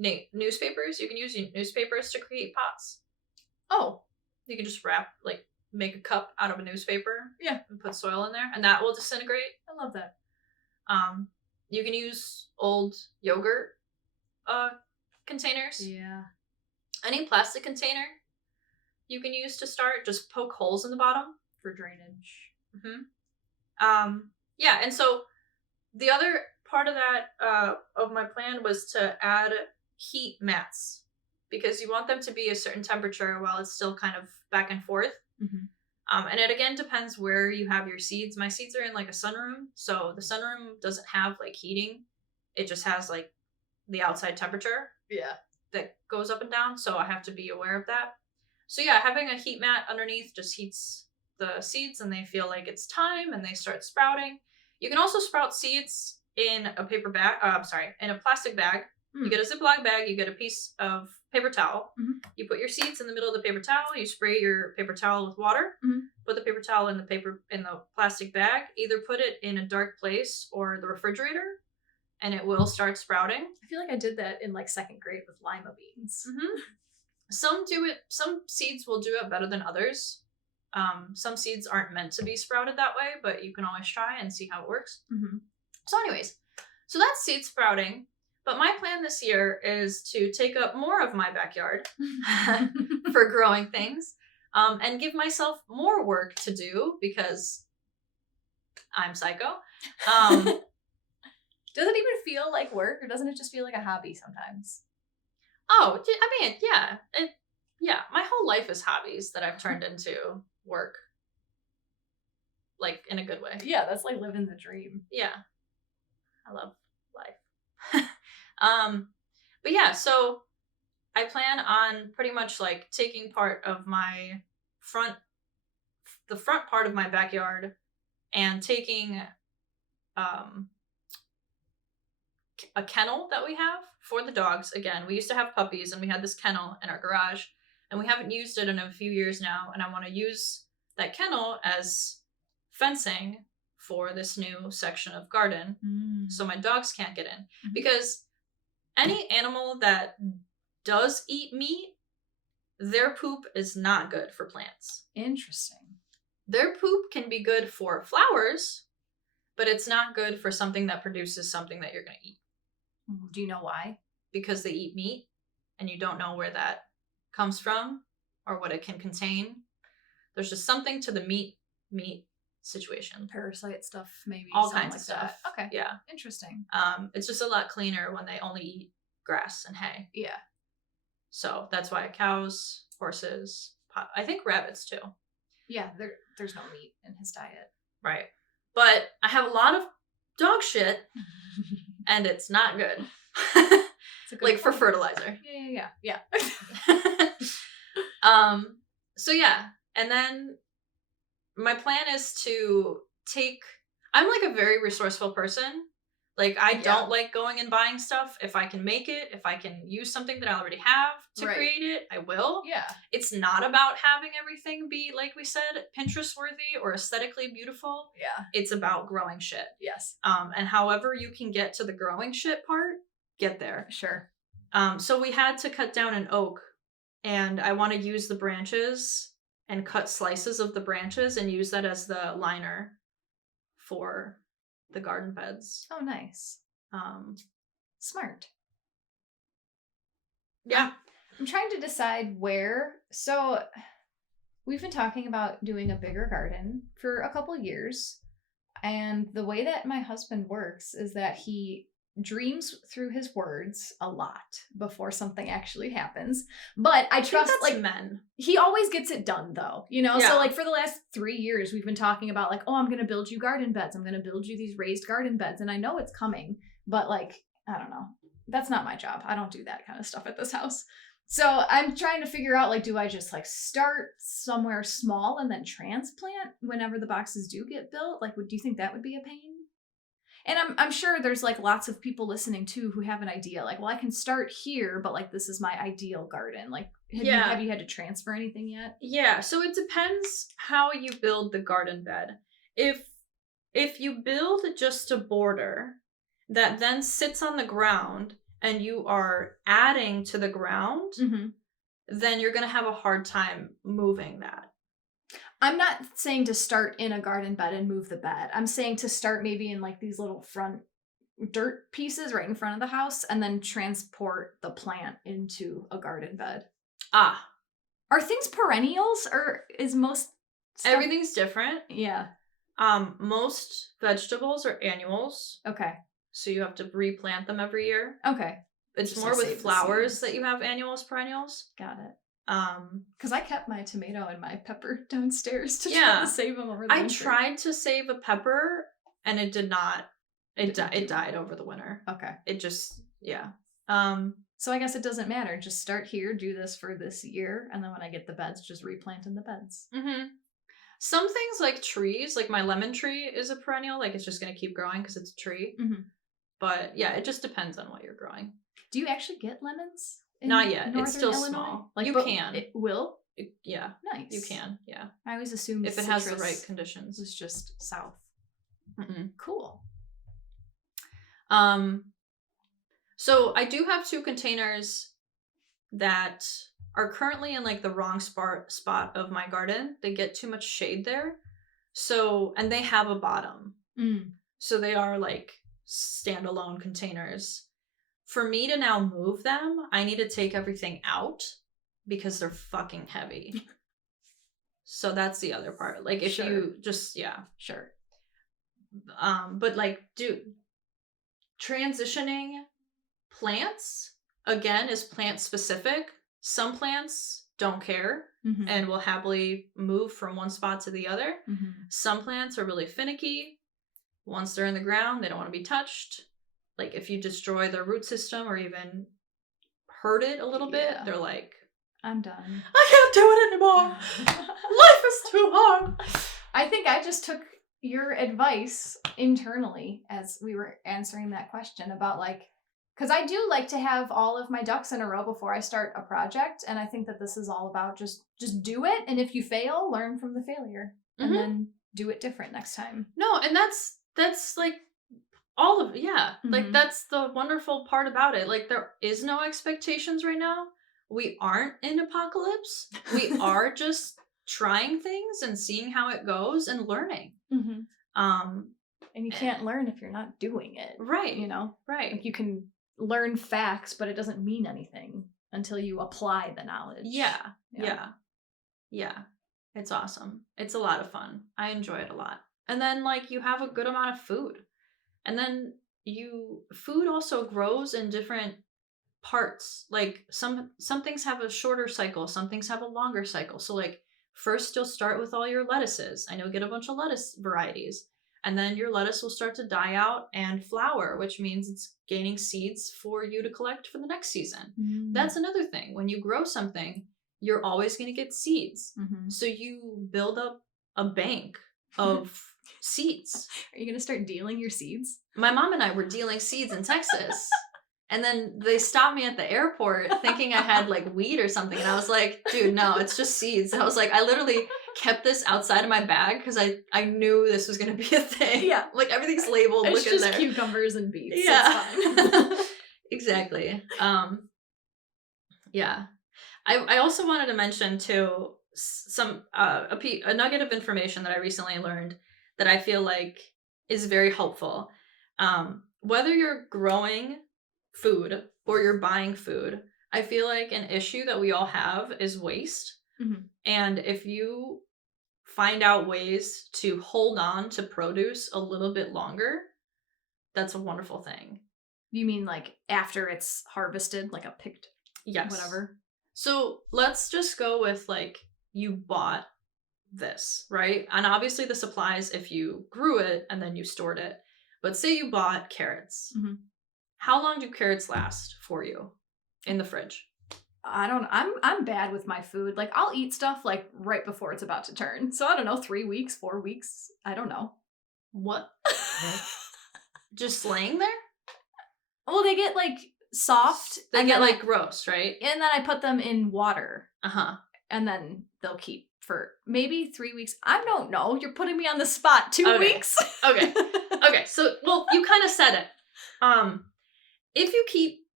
newspapers. You can use newspapers to create pots. Oh. You can just make a cup out of a newspaper. Yeah. And put soil in there, and that will disintegrate. I love that. You can use old yogurt containers. Yeah. Any plastic container you can use to start. Just poke holes in the bottom. For drainage. Mm-hmm. Yeah, and so the other part of that of my plan was to add heat mats, because you want them to be a certain temperature while it's still kind of back and forth. Mm-hmm. And it again depends where you have your seeds. My seeds are in like a sunroom, so the sunroom doesn't have like heating. It just has like the outside temperature. Yeah. That goes up and down, so I have to be aware of that. So yeah, having a heat mat underneath just heats the seeds, and they feel like it's time, and they start sprouting. You can also sprout seeds in a paper bag. In a plastic bag. You get a Ziploc bag. You get a piece of paper towel. Mm-hmm. You put your seeds in the middle of the paper towel. You spray your paper towel with water. Mm-hmm. Put the paper towel in the plastic bag. Either put it in a dark place or the refrigerator, and it will start sprouting. I feel like I did that in like 2nd grade with lima beans. Mm-hmm. Some seeds will do it better than others. Some seeds aren't meant to be sprouted that way, but you can always try and see how it works. Mm-hmm. So anyways, so that's seed sprouting. But my plan this year is to take up more of my backyard for growing things, and give myself more work to do because I'm psycho. Does it even feel like work, or doesn't it just feel like a hobby sometimes? Oh, I mean, yeah. My whole life is hobbies that I've turned into work, like in a good way. Yeah, that's like living the dream. Yeah, I love life. But yeah, so I plan on pretty much like taking part of the front part of my backyard, and taking a kennel that we have for the dogs. Again, we used to have puppies, and we had this kennel in our garage, and we haven't used it in a few years now, and I want to use that kennel as fencing for this new section of garden, so my dogs can't get in. Mm-hmm. Because any animal that does eat meat, their poop is not good for plants. Interesting. Their poop can be good for flowers, but it's not good for something that produces something that you're going to eat. Do you know why? Because they eat meat, and you don't know where that comes from or what it can contain. There's just something to the meat situation. Parasite stuff, maybe. All kinds of stuff. That. Okay. Yeah. Interesting. It's just a lot cleaner when they only eat grass and hay. Yeah. So that's why cows, horses, I think rabbits too. Yeah, there's no meat in his diet. Right. But I have a lot of dog shit, and it's not good. Like for fertilizer. Yeah. So yeah, and then my plan is to I'm like a very resourceful person. Like I don't like going and buying stuff. If I can make it, if I can use something that I already have to create it, I will. Yeah. It's not about having everything be, like we said, Pinterest worthy or aesthetically beautiful. Yeah. It's about growing shit. Yes. And however you can get to the growing shit part, get there. Sure. So we had to cut down an oak, and I want to use the branches and cut slices of the branches and use that as the liner for the garden beds. Oh, nice. Smart. Yeah. I'm trying to decide where. So we've been talking about doing a bigger garden for a couple years. And the way that my husband works is that he dreams through his words a lot before something actually happens. But I trust, that's like, men. He always gets it done, though. You know? Yeah. So, like, for the last 3 years, we've been talking about, like, oh, I'm going to build you garden beds. I'm going to build you these raised garden beds. And I know it's coming. But, like, I don't know. That's not my job. I don't do that kind of stuff at this house. So I'm trying to figure out, like, do I just, like, start somewhere small and then transplant whenever the boxes do get built? Like, do you think that would be a pain? And I'm sure there's, like, lots of people listening, too, who have an idea. Like, well, I can start here, but, like, this is my ideal garden. Like, have you had to transfer anything yet? Yeah, so it depends how you build the garden bed. If you build just a border that then sits on the ground and you are adding to the ground, Mm-hmm. then you're going to have a hard time moving that. I'm not saying to start in a garden bed and move the bed. I'm saying to start maybe in like these little front dirt pieces right in front of the house and then transport the plant into a garden bed. Ah. Are things perennials or is most stuff... Everything's different. Yeah. Most vegetables are annuals. Okay. So you have to replant them every year. Okay. It's Just more like with flowers that you have annuals, perennials. Got it. Because I kept my tomato and my pepper downstairs to try Yeah. to save them over the I winter. tried to save a pepper and it did not. It died over the winter. Okay. It just, yeah. So I guess it doesn't matter. Just start here, do this for this year, and then when I get the beds, just replant in the beds. Mm-hmm. Some things like trees, like my lemon tree is a perennial. Like it's just going to keep growing because it's a tree. Mm-hmm. But yeah, it just depends on what you're growing. Do you actually get lemons? Not yet. It's Northern still Illinois? small. Like You can. It will? Yeah. Nice. You can. Yeah. I always assumed if it has the right conditions. It's just south. Mm-mm. Cool. So I do have 2 containers that are currently in like the wrong spot of my garden. They get too much shade there. So, and they have a bottom. So they are like standalone containers. For me to now move them, I need to take everything out because they're fucking heavy. So that's the other part. Like if you just, yeah. Sure. But like, transitioning plants, again, is plant specific. Some plants don't care and will happily move from one spot to the other. Some plants are really finicky. Once they're in the ground, they don't want to be touched. Like if you destroy their root system or even hurt it a little bit, they're like, I'm done. I can't do it anymore. Life is too hard. I think I just took your advice internally as we were answering that question about like, because I do like to have all of my ducks in a row before I start a project. And I think that this is all about just do it. And if you fail, learn from the failure and then do it different next time. No, and that's like all of like that's the wonderful part about it. Like there is no expectations right now. We aren't in apocalypse. We are just trying things and seeing how it goes and learning. And you can't learn if you're not doing it. Right. You know? Right. Like you can learn facts, but it doesn't mean anything until you apply the knowledge. Yeah. It's awesome. It's a lot of fun. I enjoy it a lot. And then like you have a good amount of food. And then food also grows in different parts. Like some things have a shorter cycle, some things have a longer cycle. So like first you'll start with all your lettuces and you'll get a bunch of lettuce varieties. And then your lettuce will start to die out and flower, which means it's gaining seeds for you to collect for the next season. That's another thing. When you grow something, you're always going to get seeds. So you build up a bank of seeds. Are you going to start dealing your seeds? My mom and I were dealing seeds in Texas. And then they stopped me at the airport thinking I had like weed or something. And I was like, dude, no, it's just seeds. I was like, I literally kept this outside of my bag because I knew this was going to be a thing. Yeah. Like everything's labeled. It's Look just in there. cucumbers and beets. Yeah. It's fine. Exactly. Yeah. I also wanted to mention too some a nugget of information that I recently learned that I feel like is very helpful. Whether you're growing food or you're buying food, I feel like an issue that we all have is waste. And if you find out ways to hold on to produce a little bit longer, that's a wonderful thing. You mean like after it's harvested, like a picked whatever? So let's just go with like you bought this, right? And obviously this applies if you grew it and then you stored it. But say you bought carrots. How long do carrots last for you in the fridge? I'm bad with my food. Like I'll eat stuff like right before it's about to turn. So I don't know, 3 weeks, 4 weeks. I don't know. What? Just laying there? Well, they get like soft. They get like gross, right? And then I put them in water. And then they'll keep for maybe 3 weeks. I don't know. You're putting me on the spot. 2 weeks. Okay. So, well, you kind of said it. If you keep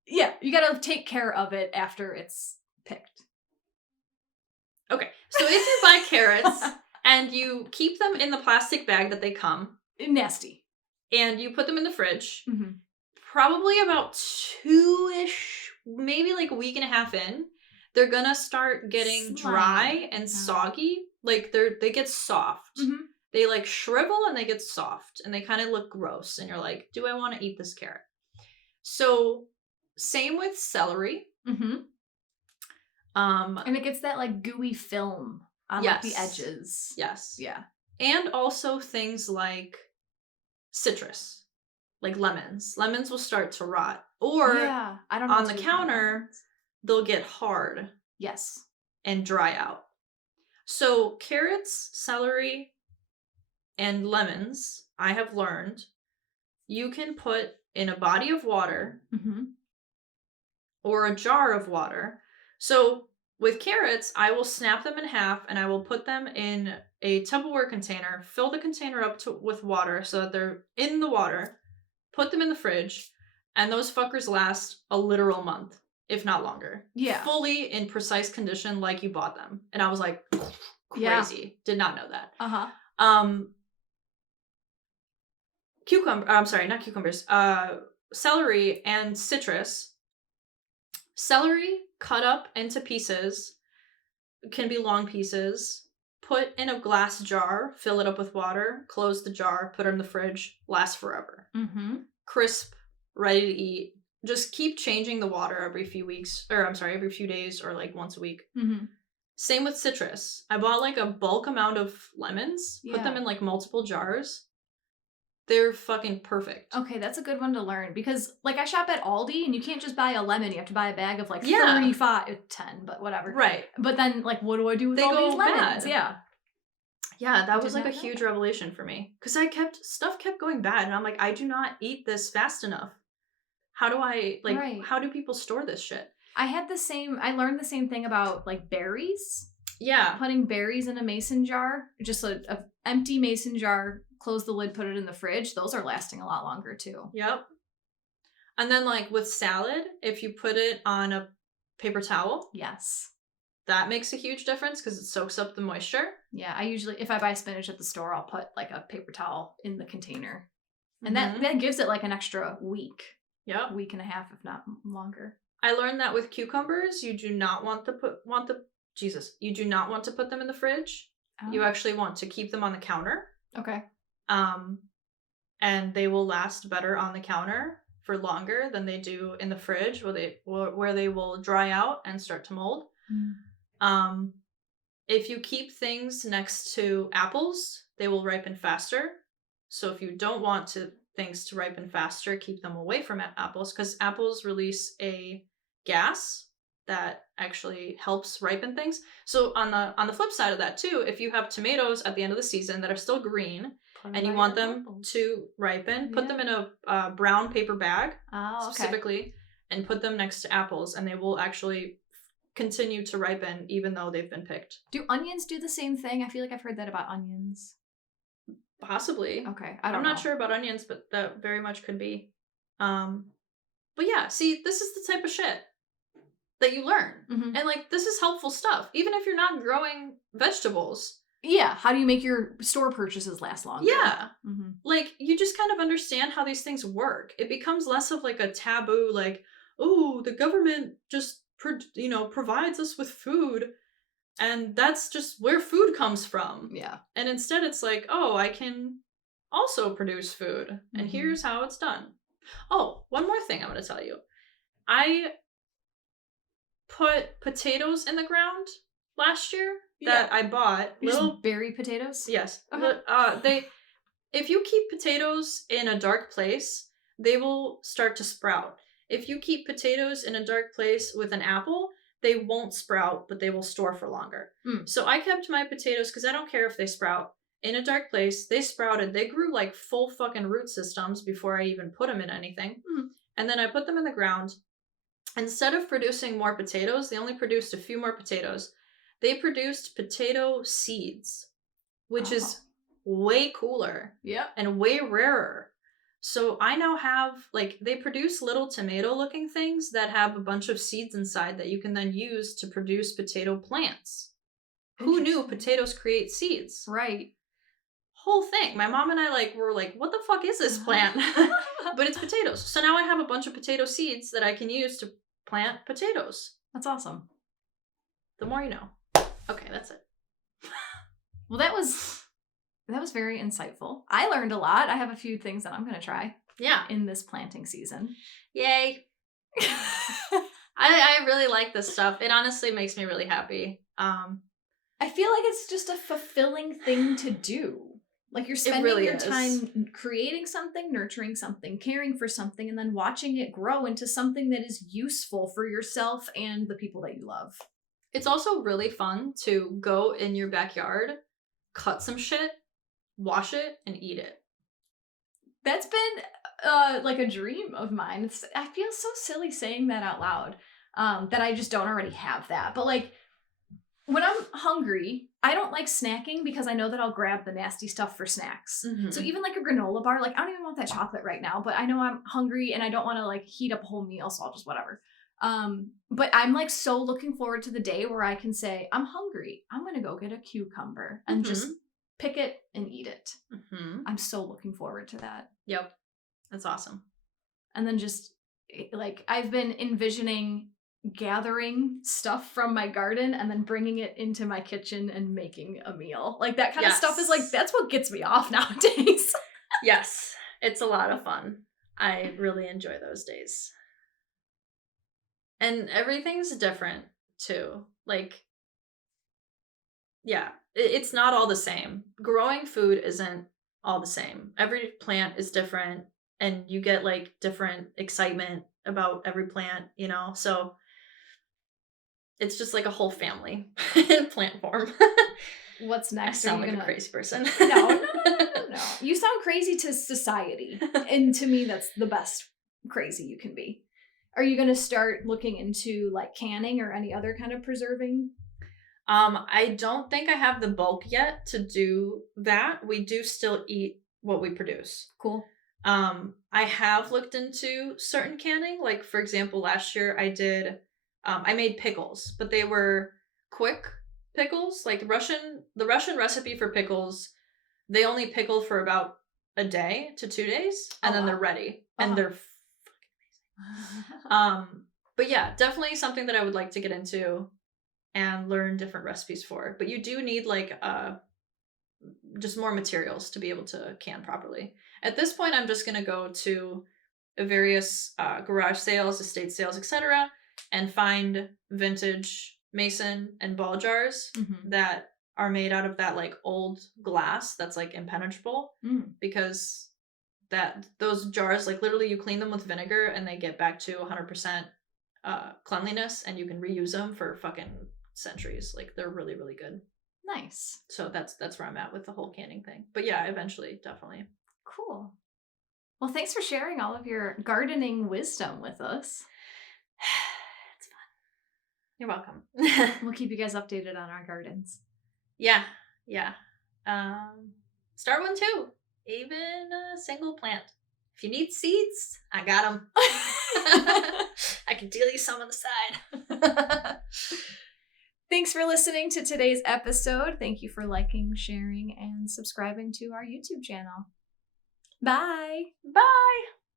Yeah, you gotta take care of it after it's picked. Okay, so if you buy carrots and you keep them in the plastic bag that they come, Nasty. and you put them in the fridge, Mm-hmm. probably about 2-ish, maybe like a week and a half in, they're gonna start getting dry and soggy. Like they get soft. Mm-hmm. They like shrivel and they get soft and they kind of look gross. And you're like, do I want to eat this carrot? So same with celery. Mm-hmm. And it gets that like gooey film on like the edges. Yes. Yeah. And also things like citrus, like lemons. Lemons will start to rot. Or yeah, I don't know on the counter, they'll get hard. Yes. And dry out. So carrots, celery, and lemons, I have learned, you can put in a body of water or a jar of water. So with carrots, I will snap them in half and I will put them in a Tupperware container, fill the container up with water so that they're in the water, put them in the fridge, and those fuckers last a literal month, if not longer. Yeah. Fully in precise condition like you bought them. And I was like, crazy. Yeah. Did not know that. Celery and citrus. Celery cut up into pieces, can be long pieces, put in a glass jar, fill it up with water, close the jar, put it in the fridge, lasts forever. Crisp, ready to eat. Just keep changing the water every few days or like once a week. Same with citrus. I bought like a bulk amount of lemons, put them in like multiple jars. They're fucking perfect. Okay, that's a good one to learn because like I shop at Aldi and you can't just buy a lemon. You have to buy a bag of like 35, 10, but whatever. Right. But then like what do I do with all these lemons? Bad. Yeah. Yeah, that was like a huge revelation for me because stuff kept going bad and I'm like, I do not eat this fast enough. How do I how do people store this shit? I learned the same thing about like berries. Yeah. Putting berries in a mason jar, just a empty mason jar, close the lid, put it in the fridge. Those are lasting a lot longer too. Yep. And then like with salad, if you put it on a paper towel. Yes. That makes a huge difference because it soaks up the moisture. Yeah, I usually, if I buy spinach at the store, I'll put like a paper towel in the container. And that gives it like an extra week. Yep. Week and a half, if not longer. I learned that with cucumbers, you do not want to put them in the fridge. Oh. You actually want to keep them on the counter. Okay. And they will last better on the counter for longer than they do in the fridge where they will dry out and start to mold. If you keep things next to apples, they will ripen faster. So if you don't want things to ripen faster, keep them away from apples because apples release a gas that actually helps ripen things. So on the flip side of that too, if you have tomatoes at the end of the season that are still green and you want them to ripen, put them in a brown paper bag specifically and put them next to apples and they will actually continue to ripen even though they've been picked. Do onions do the same thing? I feel like I've heard that about onions. Possibly. Okay. I'm not sure about onions, but that very much could be. But yeah, see, this is the type of shit that you learn. And like this is helpful stuff. Even if you're not growing vegetables. Yeah. How do you make your store purchases last longer? Yeah. Like you just kind of understand how these things work. It becomes less of like a taboo, like, oh, the government just provides us with food and that's just where food comes from. Yeah. And instead it's like, oh, I can also produce food and here's how it's done. Oh, one more thing I'm going to tell you. I put potatoes in the ground last year that I bought. Little berry potatoes? Yes. If you keep potatoes in a dark place, they will start to sprout. If you keep potatoes in a dark place with an apple, they won't sprout, but they will store for longer. So I kept my potatoes, because I don't care if they sprout, in a dark place. They sprouted. They grew like full fucking root systems before I even put them in anything. And then I put them in the ground. Instead of producing more potatoes, they only produced a few more potatoes. They produced potato seeds, which is way cooler and way rarer. So I now have, like, they produce little tomato looking things that have a bunch of seeds inside that you can then use to produce potato plants. Who knew Interesting. potatoes create seeds? Right. Whole thing. My mom and I were like, what the fuck is this plant? But it's potatoes. So now I have a bunch of potato seeds that I can use to plant potatoes. That's awesome. The more you know. Okay, that's it. Well, that was very insightful. I learned a lot. I have a few things that I'm going to try Yeah. in this planting season. Yay. I really like this stuff. It honestly makes me really happy. I feel like it's just a fulfilling thing to do. Like you're spending really your is. time creating something, nurturing something, caring for something, and then watching it grow into something that is useful for yourself and the people that you love. It's also really fun to go in your backyard, cut some shit, wash it, and eat it. That's been like a dream of mine. I feel so silly saying that out loud, that I just don't already have that. But like when I'm hungry, I don't like snacking because I know that I'll grab the nasty stuff for snacks. Mhm. So even like a granola bar, like I don't even want that chocolate right now, but I know I'm hungry and I don't want to like heat up a whole meal, so I'll just whatever. But I'm like so looking forward to the day where I can say, I'm hungry. I'm going to go get a cucumber and just pick it and eat it. Mm-hmm. I'm so looking forward to that. Yep. That's awesome. And then just like I've been envisioning gathering stuff from my garden and then bringing it into my kitchen and making a meal. Like that kind of stuff is like, that's what gets me off nowadays. Yes. It's a lot of fun. I really enjoy those days. And everything's different too. Like, yeah, it's not all the same. Growing food isn't all the same. Every plant is different and you get like different excitement about every plant, you know? So it's just like a whole family in plant form. What's next? I sound like a crazy person. No. You sound crazy to society. And to me, that's the best crazy you can be. Are you going to start looking into like canning or any other kind of preserving? I don't think I have the bulk yet to do that. We do still eat what we produce. Cool. I have looked into certain canning. Like, for example, last year I made pickles, but they were quick pickles. Like the Russian recipe for pickles, they only pickle for about a day to 2 days, and then they're ready. And they're fucking amazing. But yeah, definitely something that I would like to get into and learn different recipes for. But you do need like just more materials to be able to can properly. At this point, I'm just going to go to various garage sales, estate sales, etc., and find vintage mason and ball jars that are made out of that like old glass that's like impenetrable, because those jars, like literally you clean them with vinegar and they get back to 100% cleanliness, and you can reuse them for fucking centuries. Like they're really, really good. Nice. So that's where I'm at with the whole canning thing. But yeah, eventually, definitely. Cool. Well, thanks for sharing all of your gardening wisdom with us. It's fun. You're welcome. We'll keep you guys updated on our gardens. Yeah. Start one too. Even a single plant. If you need seeds, I got them. I can deal you some on the side. Thanks for listening to today's episode. Thank you for liking, sharing, and subscribing to our YouTube channel. Bye. Bye.